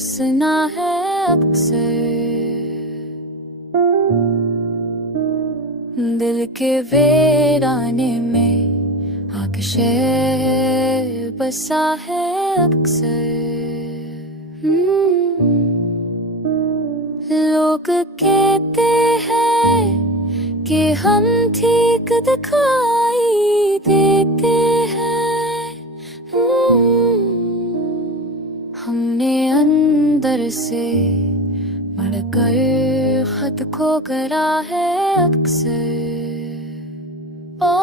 बरसना है अक्सर। दिल के वीराने में आके शहर बसा है अक्सर। लोग कहते हैं कि हम ठीक दिखाई देते हैं। हमने अंदर से मरकर खत खो करा है अक्सर। ओ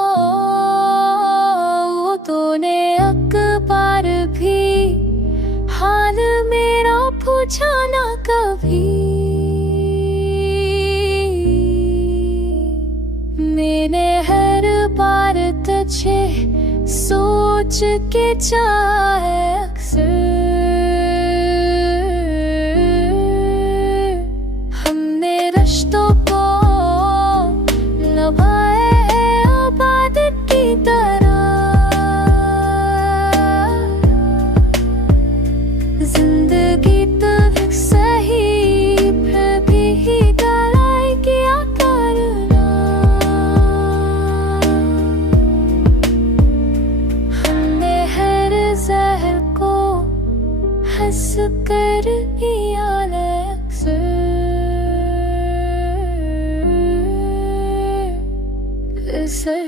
तूने अखबार भी हाल मेरा पूछा ना कभी। मैंने हर बार तुझे सोच के चाहे अक्सर। हमने रिश्तों को निभाए इबादत की तरह। जिंदगी तो सही फिर भी गलाई किया करना। हमने हर जहर को हंस कर पिया अक्सर।